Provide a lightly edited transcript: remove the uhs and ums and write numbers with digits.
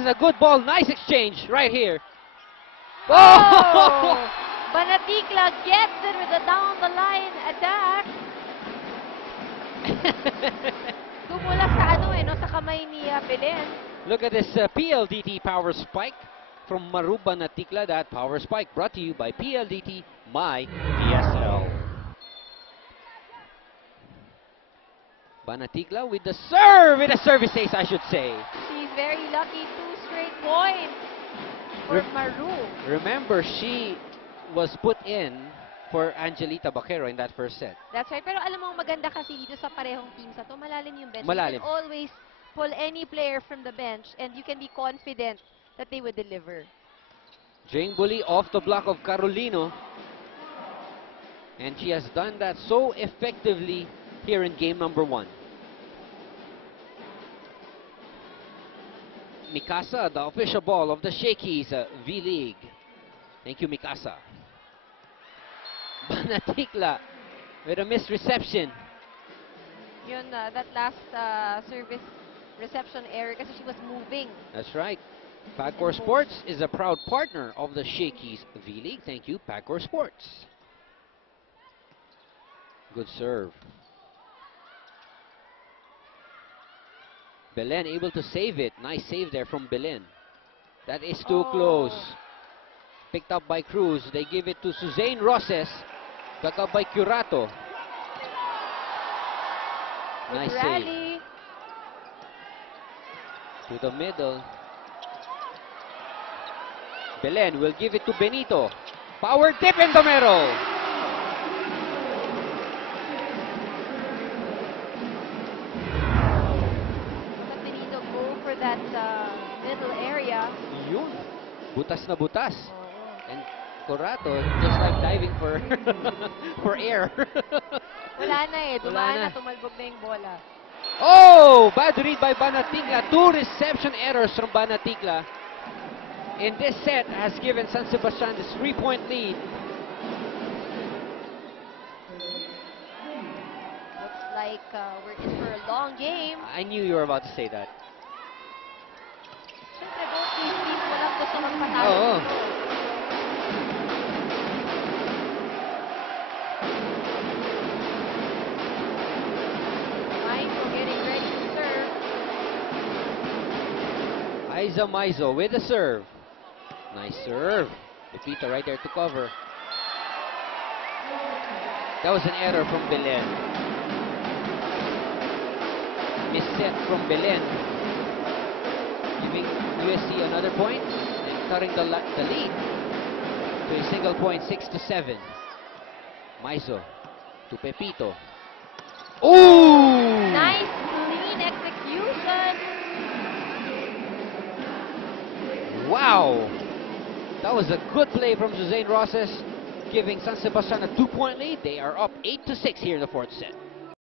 is a good ball. Nice exchange right here. Oh! Banaticla gets it with a down-the-line attack. Tumula sa no, sa kamay ni Belen. Look at this PLDT power spike from Maru Banaticla. That power spike brought to you by PLDT, my PSL. Banaticla with the service ace, I should say. She's very lucky. 2 straight points for Maru. Remember, she was put in for Angelita Baquero in that first set. That's right. Pero alam mo, maganda kasi dito sa parehong teams na to, malalim yung bench. Malalim. You can always pull any player from the bench and you can be confident that they would deliver. Jane Bully off the block of Carolino. And she has done that so effectively here in game number 1. Mikasa, the official ball of the Shakey's V-League. Thank you, Mikasa. Banaticla with a missed reception. Yun, that last service reception error kasi she was moving. That's right. Pagcor Sports is a proud partner of the Shakey's V-League. Thank you, Pagcor Sports. Good serve. Belen able to save it. Nice save there from Belen. That is too close. Picked up by Cruz. They give it to Suzanne Roses. Picked up by Curato. Nice save. To the middle. Belen will give it to Benito. Power tip in the middle. But Benito go for that middle area. Yun. Butas na butas. And Curato just like diving for for air. Wala na eh. Dumaan Wala na. na. Tumalbog na yung bola. Oh! Bad read by Banaticla. 2 reception errors from Banaticla in this set has given San Sebastian this 3-point lead. Looks like we're in for a long game. I knew you were about to say that. Siyempre, both these teams walang gusto magpatalo. Oo. Maizo getting ready to serve. Aiza Maizo with the serve. Nice serve. Pepito right there to cover. That was an error from Belen. Misset from Belen. Giving USC another point and cutting the lead to a single point, 6-7. Maizo to Pepito. Ooh! Nice clean execution. Wow! That was a good play from Suzanne Roses, giving San Sebastian a 2-point lead. They are up 8-6 here in the 4th set.